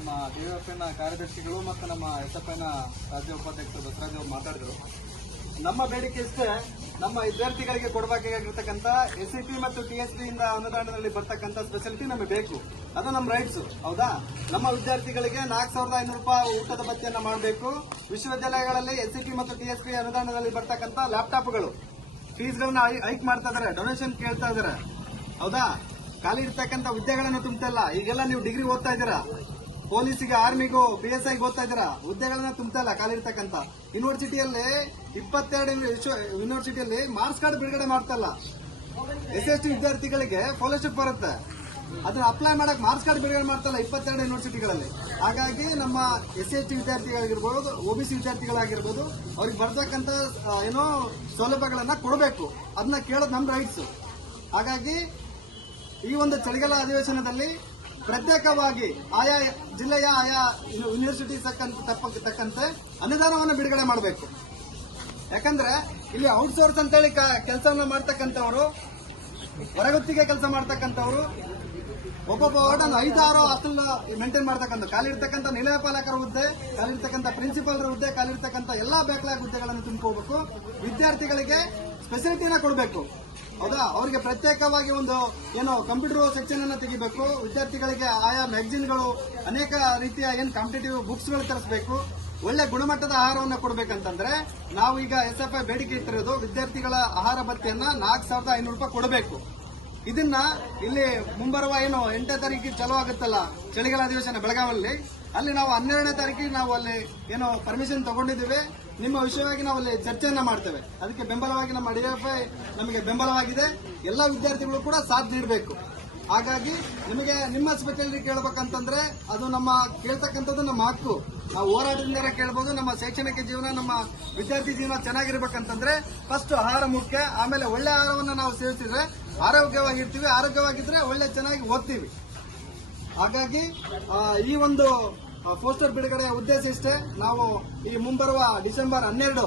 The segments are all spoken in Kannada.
ನಮ್ಮ ಡಿವೈಎಫ್ಐನ ಕಾರ್ಯದರ್ಶಿಗಳು ಮತ್ತು ನಮ್ಮ ಎಸ್ಎಫ್ಐನ ರಾಜ್ಯ ಉಪಾಧ್ಯಕ್ಷರು ಬಸವರಾಜ್ ಅವರು ಮಾತಾಡಿದರು. ನಮ್ಮ ಬೇಡಿಕೆ ಇಷ್ಟೇ, ನಮ್ಮ ವಿದ್ಯಾರ್ಥಿಗಳಿಗೆ ಕೊಡಬೇಕಾಗಿರ್ತಕ್ಕಂಥ ಎಸ್ಸಿಪಿ ಮತ್ತು ಟಿಎಸ್ಪಿ ಇಂದ ಅನುದಾನದಲ್ಲಿ ಬರ್ತಕ್ಕಂಥ ಸ್ಪೆಷಾಲಿಟಿ ನಮಗೆ ಬೇಕು. ಅದು ನಮ್ಮ ರೈಟ್ಸ್. ಹೌದಾ? ನಮ್ಮ ವಿದ್ಯಾರ್ಥಿಗಳಿಗೆ 4,500 ರೂಪಾಯಿ ಊಟದ ಭತ್ಯೆಯನ್ನ ಮಾಡಬೇಕು. ವಿಶ್ವವಿದ್ಯಾಲಯಗಳಲ್ಲಿ ಎಸ್ಸಿಪಿ ಮತ್ತು ಟಿಎಸ್ಪಿ ಅನುದಾನದಲ್ಲಿ ಬರ್ತಕ್ಕಂಥ ಲ್ಯಾಪ್ಟಾಪ್ಗಳು ಫೀಸ್ಗಳನ್ನ ಹೈಕ್ ಮಾಡ್ತಾ ಇದಾರೆ, ಡೊನೇಷನ್ ಕೇಳ್ತಾ ಇದಾರೆ. ಹೌದಾ? ಖಾಲಿ ಇರ್ತಕ್ಕಂಥ ಹುದ್ದೆಗಳನ್ನ ತುಂಬ್ತಾ ಇಲ್ಲ. ಈಗೆಲ್ಲ ನೀವು ಡಿಗ್ರಿ ಓದ್ತಾ ಇದ್ದೀರಾ, ಪೊಲೀಸಿಗೆ, ಆರ್ಮಿಗೂ, PSIಗೆ ಓದ್ತಾ ಇದ್ದೀರಾ, ಹುದ್ದೆಗಳನ್ನ ತುಂಬ್ತಾ ಇಲ್ಲ. ಖಾಲಿ ಇರ್ತಕ್ಕಂಥ ಯೂನಿವರ್ಸಿಟಿಯಲ್ಲಿ 22 ಯೂನಿವರ್ಸಿಟಿಯಲ್ಲಿ ಮಾರ್ಕ್ಸ್ ಕಾರ್ಡ್ ಬಿಡುಗಡೆ ಮಾಡ್ತಾ ಇಲ್ಲ. SST ವಿದ್ಯಾರ್ಥಿಗಳಿಗೆ ಫೆಲೋಶಿಪ್ ಬರುತ್ತೆ, ಅದನ್ನ ಅಪ್ಲೈ ಮಾಡಕ್ ಮಾರ್ಕ್ಸ್ ಕಾರ್ಡ್ ಬಿಡುಗಡೆ ಮಾಡ್ತಾ ಇಲ್ಲ 22 ಯೂನಿವರ್ಸಿಟಿಗಳಲ್ಲಿ. ಹಾಗಾಗಿ ನಮ್ಮ SC/ST ವಿದ್ಯಾರ್ಥಿಗಳಾಗಿರ್ಬೋದು, OBC ವಿದ್ಯಾರ್ಥಿಗಳಾಗಿರ್ಬೋದು, ಅವ್ರಿಗೆ ಬರ್ತಕ್ಕಂಥ ಏನೋ ಸೌಲಭ್ಯಗಳನ್ನ ಕೊಡಬೇಕು. ಅದನ್ನ ಕೇಳೋದು ನಮ್ಮ ರೈಟ್ಸ್. ಹಾಗಾಗಿ ಈ ಒಂದು ಚಳಿಗಾಲ ಅಧಿವೇಶನದಲ್ಲಿ ಪ್ರತ್ಯೇಕವಾಗಿ ಆಯಾ ಜಿಲ್ಲೆಯ ಆಯಾ ಯೂನಿವರ್ಸಿಟಿ ತಕ್ಕಂತೆ ಅನುದಾನವನ್ನು ಬಿಡುಗಡೆ ಮಾಡಬೇಕು. ಯಾಕಂದ್ರೆ ಇಲ್ಲಿ ಔಟ್ಸೋರ್ಸ್ ಅಂತೇಳಿ ಕೆಲಸವನ್ನ ಮಾಡ್ತಕ್ಕಂಥವ್ರು, ಹೊರಗುತ್ತಿಗೆ ಕೆಲಸ ಮಾಡ್ತಕ್ಕಂಥವ್ರು, ಒಬ್ಬೊಬ್ಬ ವಾರ್ಡನ್ 5-6 ಹಾಸ್ಟೆಲ್ ಮೇಂಟೈನ್ ಮಾಡ್ತಕ್ಕಂಥ, ಖಾಲಿ ಇರ್ತಕ್ಕಂಥ ನಿಲಯ ಪಾಲಕರ ಹುದ್ದೆ, ಖಾಲಿ ಇರ್ತಕ್ಕಂಥ ಪ್ರಿನ್ಸಿಪಾಲ್ ಹುದ್ದೆ, ಖಾಲಿ ಇರ್ತಕ್ಕಂಥ ಎಲ್ಲಾ ಬ್ಯಾಕ್ಲಾಗ್ ಹುದ್ದೆಗಳನ್ನು ತುಂಬಿಕೋಬೇಕು. ವಿದ್ಯಾರ್ಥಿಗಳಿಗೆ ಸ್ಪೆಸಿಲಿಟಿನ ಕೊಡಬೇಕು. ಹೌದಾ? ಅವರಿಗೆ ಪ್ರತ್ಯೇಕವಾಗಿ ಒಂದು ಕಂಪ್ಯೂಟರ್ ಸೆಕ್ಷನ್ ಅನ್ನು ತೆಗಿಬೇಕು. ವಿದ್ಯಾರ್ಥಿಗಳಿಗೆ ಆಯಾ ಮ್ಯಾಗಜಿನ್ಗಳು, ಅನೇಕ ರೀತಿಯ ಕಾಂಪಿಟೇಟಿವ್ ಬುಕ್ಸ್ಗಳು ತರಿಸಬೇಕು. ಒಳ್ಳೆ ಗುಣಮಟ್ಟದ ಆಹಾರವನ್ನು ಕೊಡಬೇಕಂತಂದ್ರೆ ನಾವು ಈಗ SFI ಬೇಡಿಕೆ ಇಟ್ಟಿರೋದು ವಿದ್ಯಾರ್ಥಿಗಳ ಆಹಾರ ಭತ್ಯೆಯನ್ನ 4,500 ರೂಪಾಯಿ ಕೊಡಬೇಕು. ಇದನ್ನ ಇಲ್ಲಿ ಮುಂಬರುವ 8ನೇ ತಾರೀಕಿಗೆ ಚಾಲೂ ಆಗುತ್ತಲ್ಲ ಚಳಿಗಾಲ ಅಧಿವೇಶನ ಬೆಳಗಾವಲ್ಲಿ, ಅಲ್ಲಿ ನಾವು 12ನೇ ತಾರೀಕಿಗೆ ನಾವು ಅಲ್ಲಿ ಪರ್ಮಿಷನ್ ತಗೊಂಡಿದ್ದೀವಿ. ನಿಮ್ಮ ವಿಷಯವಾಗಿ ನಾವು ಅಲ್ಲಿ ಚರ್ಚೆಯನ್ನ ಮಾಡ್ತೇವೆ. ಅದಕ್ಕೆ ಬೆಂಬಲವಾಗಿ ನಮ್ಮ DFI ನಮಗೆ ಬೆಂಬಲವಾಗಿದೆ. ಎಲ್ಲ ವಿದ್ಯಾರ್ಥಿಗಳು ಕೂಡ ಸಾಥ್ ನೀಡಬೇಕು. ಹಾಗಾಗಿ ನಿಮಗೆ ನಿಮ್ಮ ಸ್ಪೆಷಾಲಿಟಿ ಕೇಳಬೇಕಂತಂದ್ರೆ ಅದು ನಮ್ಮ ಕೇಳ್ತಕ್ಕಂಥದ್ದು ನಮ್ಮ ಹಕ್ಕು. ನಾವು ಹೋರಾಟದಿಂದ ಕೇಳಬಹುದು. ನಮ್ಮ ಶೈಕ್ಷಣಿಕ ಜೀವನ, ನಮ್ಮ ವಿದ್ಯಾರ್ಥಿ ಜೀವನ ಚೆನ್ನಾಗಿರ್ಬೇಕಂತಂದ್ರೆ ಫಸ್ಟ್ ಆಹಾರ ಮುಖ್ಯ. ಆಮೇಲೆ ಒಳ್ಳೆ ಆಹಾರವನ್ನು ನಾವು ಸೇವಿಸಿದ್ರೆ ಆರೋಗ್ಯವಾಗಿರ್ತೀವಿ. ಆರೋಗ್ಯವಾಗಿದ್ರೆ ಒಳ್ಳೆ ಚೆನ್ನಾಗಿ ಓದ್ತೀವಿ. ಹಾಗಾಗಿ ಈ ಒಂದು ಪೋಸ್ಟರ್ ಬಿಡುಗಡೆಯ ಉದ್ದೇಶ ಇಷ್ಟೇ. ನಾವು ಈ ಮುಂಬರುವ ಡಿಸೆಂಬರ್ 12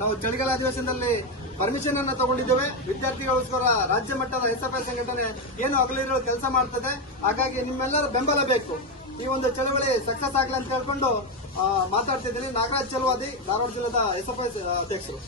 ನಾವು ಚಳಿಗಾಲ ಅಧಿವೇಶನದಲ್ಲಿ ಪರ್ಮಿಷನ್ ಅನ್ನು ತಗೊಂಡಿದ್ದೇವೆ. ವಿದ್ಯಾರ್ಥಿಗಳಿಗೋಸ್ಕರ ರಾಜ್ಯ ಮಟ್ಟದ SFI ಸಂಘಟನೆ ಹಗಲಿರುಳು ಕೆಲಸ ಮಾಡ್ತದೆ. ಹಾಗಾಗಿ ನಿಮ್ಮೆಲ್ಲರ ಬೆಂಬಲ ಬೇಕು. ಈ ಒಂದು ಚಳವಳಿ ಸಕ್ಸಸ್ ಆಗಲಿ ಅಂತ ಹೇಳ್ಕೊಂಡು ಮಾತಾಡ್ತಿದ್ದೀನಿ. ನಾಗರಾಜ್ ಚಲವಾದಿ, ಧಾರವಾಡ ಜಿಲ್ಲೆದ SFI ಅಧ್ಯಕ್ಷರು.